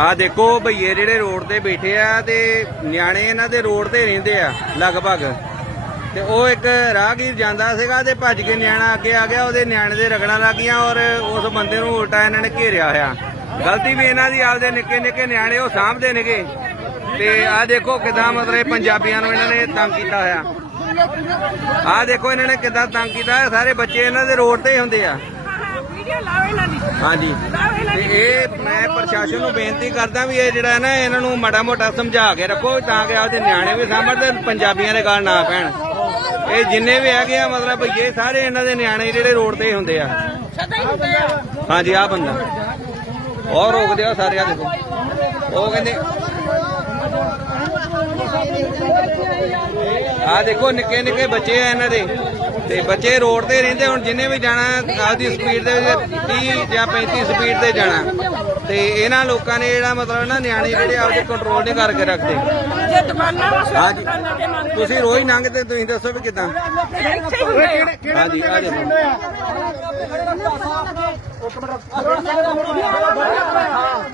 ਆ ਦੇਖੋ ਭਈਏ ਜਿਹੜੇ ਰੋਡ ਤੇ ਬੈਠੇ ਆ ਤੇ ਨਿਆਣੇ ਇਹਨਾਂ ਦੇ ਰੋਡ ਤੇ ਰਹਿੰਦੇ ਆ ਲਗਭਗ। ਤੇ ਉਹ ਇੱਕ ਰਾਹਗੀਰ ਜਾਂਦਾ ਸੀਗਾ ਤੇ ਭੱਜ ਕੇ ਨਿਆਣਾ ਅੱਗੇ ਆ ਗਿਆ, ਉਹਦੇ ਨਿਆਣੇ ਦੇ ਰਗੜਾਂ ਲੱਗੀਆਂ ਔਰ ਉਸ ਬੰਦੇ ਨੂੰ ਉਲਟਾ ਇਹਨਾਂ ਨੇ ਘੇਰਿਆ ਹੋਇਆ। ਗਲਤੀ ਵੀ ਇਹਨਾਂ ਦੀ, ਆਪਦੇ ਨਿੱਕੇ ਨਿੱਕੇ ਨਿਆਣੇ ਉਹ ਸਾਂਭਦੇ ਨੇਗੇ। ਤੇ ਆ ਦੇਖੋ ਕਿਦਾਂ ਮਤਲਬ ਪੰਜਾਬੀਆਂ ਨੂੰ ਇਹਨਾਂ ਨੇ ਤੰਗ ਕੀਤਾ ਹੋਇਆ। ਆ ਦੇਖੋ ਇਹਨਾਂ ਨੇ ਕਿਦਾਂ ਤੰਗ ਕੀਤਾ ਸਾਰੇ ਬੱਚੇ ਇਹਨਾਂ ਦੇ ਰੋਡ ਤੇ ਹੀ ਹੁੰਦੇ ਆ। ਵੀਡੀਓ ਲਾਓ ਇਹਨਾਂ ਦੀ। ਹਾਂਜੀ। ਲਾਓ ਇਹਨਾਂ ਤੇ ਇਹ ਮੈਂ ਪ੍ਰਸ਼ਾਸਨ ਨੂੰ ਬੇਨਤੀ ਕਰਦਾ ਵੀ ਇਹ ਜਿਹੜਾ ਹੈ ਨਾ ਇਹਨਾਂ ਨੂੰ ਮਾੜਾ ਮੋਟਾ ਸਮਝਾ ਕੇ ਰੱਖੋ ਤਾਂ ਕਿ ਆਪਦੇ ਨਿਆਣੇ ਵੀ ਤੇ ਪੰਜਾਬੀਆਂ ਦੇ ਗੱਲ ਨਾ ਪੈਣ। ਇਹ ਜਿੰਨੇ ਵੀ ਹੈਗੇ ਆ ਮਤਲਬ ਇਹ ਸਾਰੇ ਇਹਨਾਂ ਦੇ ਨਿਆਣੇ ਜਿਹੜੇ ਰੋਡ ਤੇ ਹੀ ਹੁੰਦੇ ਆ। ਸਦਾ ਹੀ ਹੁੰਦੇ ਆ ਹਾਂਜੀ ਆ ਬੰਦਾ। ਔਰ ਰੋਕਦੇ ਆ ਸਾਰੇ ਆ ਦੇਖੋ। ਉਹ ਕਹਿੰਦੇ ਆ ਦੇਖੋ ਨਿੱਕੇ ਨਿੱਕੇ ਬੱਚੇ ਆ ਇਹਨਾਂ ਦੇ। ਤੇ ਬੱਚੇ ਰੋਡ ਤੇ ਰਹਿੰਦੇ ਹੁਣ ਜਿੰਨੇ ਵੀ ਜਾਣਾ ਆਪਦੀ ਸਪੀਡ ਦੇ ਵਿੱਚ 30 ਜਾਂ 35 ਸਪੀਡ ਤੇ ਜਾਣਾ। ਤੇ ਇਹਨਾਂ ਲੋਕਾਂ ਨੇ ਜਿਹੜਾ ਮਤਲਬ ਨਾ ਨਿਆਣੇ ਜਿਹੜੇ ਆਪਦੇ ਕੰਟਰੋਲ ਨਹੀਂ ਕਰਕੇ ਰੱਖਦੇ। ਜੇ ਦੁਕਾਨਾਂ ਵਾ ਹਾਂਜੀ ਤੁਸੀਂ ਰੋਜ਼ ਲੰਘਦੇ ਤੁਸੀਂ ਦੱਸੋ ਵੀ ਕਿਦਾਂ?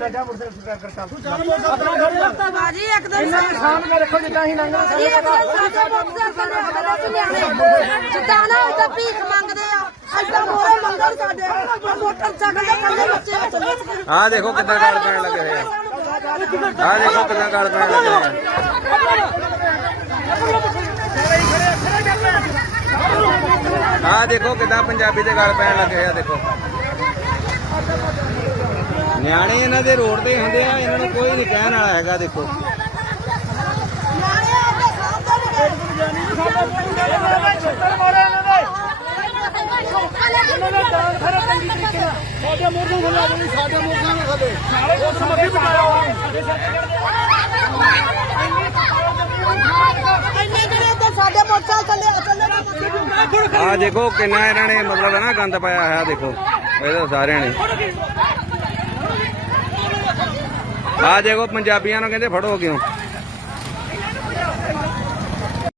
ਆ ਦੇਖੋ ਬਾਜੀ ਇੱਕ ਦਿਨ ਸਾਹਮਣੇ ਰੱਖੋ ਜਿੱਦਾਂ ਹੀ ਲੰਘਣਾ ਇਹ ਗੱਲ ਸਾਡੇ ਮੁਕਤਸਰ ਦੇ ਹਵਾਲੇ ਚ ਲਿਆਣੇ ਜਿੱਦਾਂ ਨਾ ਉਹਦਾ ਭੀਖ ਮੰਗਦੇ ਆ। ਐਦਾਂ ਮੋਰੇ ਮੰਗਣ ਸਾਡੇ। ਮੋਟਰਸਾਈਕਲ ਦੇ ਥੱਲੇ ਬੱਚੇ ਚੱਲੇ। ਆ ਦੇਖੋ ਕਿਦਾਂ ਗਾਲ ਪੈਣ ਲੱਗੇ ਹੋਏ ਆ। ਆ ਦੇਖੋ ਕਿਦਾਂ ਗਾਲ ਪੈਣ ਲੱਗੇ ਹੋਏ ਆ। ਆਹ ਦੇਖੋ ਕਿਦਾਂ ਪੰਜਾਬੀ ਦੇ ਗਾਲ ਪੈਣ ਲੱਗੇ ਆ ਦੇਖੋ। ਨਿਆਣੇ ਇਹਨਾਂ ਦੇ ਰੋਡ ਤੇ ਹੁੰਦੇ ਆ, ਇਹਨਾਂ ਨੂੰ ਕੋਈ ਨਹੀਂ ਕਹਿਣ ਵਾਲਾ ਹੈਗਾ, ਦੇਖੋ। ਨਾਲੇ ਸਾਡੇ ਮੋਰਚੇ ਨੂੰ ਲਾ ਦੇਣੀ ਸਾਡੇ ਮੋਰਚੇ ਨੂੰ ਖਲੇ ਨਾਲੇ ਉਸ ਮੱਕੀ ਇੰਨੇ ਜਿਹੜੇ ਸਾਡੇ ਆ ਦੇਖੋ, ਕਿੰਨਾ ਇਹਨਾਂ ਨੇ ਮਤਲਬ ਹੈ ਨਾ ਗੰਦ ਪਾਇਆ ਹੋਇਆ, ਦੇਖੋ। ਇਹਦਾ ਸਾਰਿਆਂ ਨੇ। ਆ ਦੇਖੋ ਪੰਜਾਬੀਆਂ ਨੂੰ ਕਹਿੰਦੇ ਫੜੋ ਕਿਉਂ?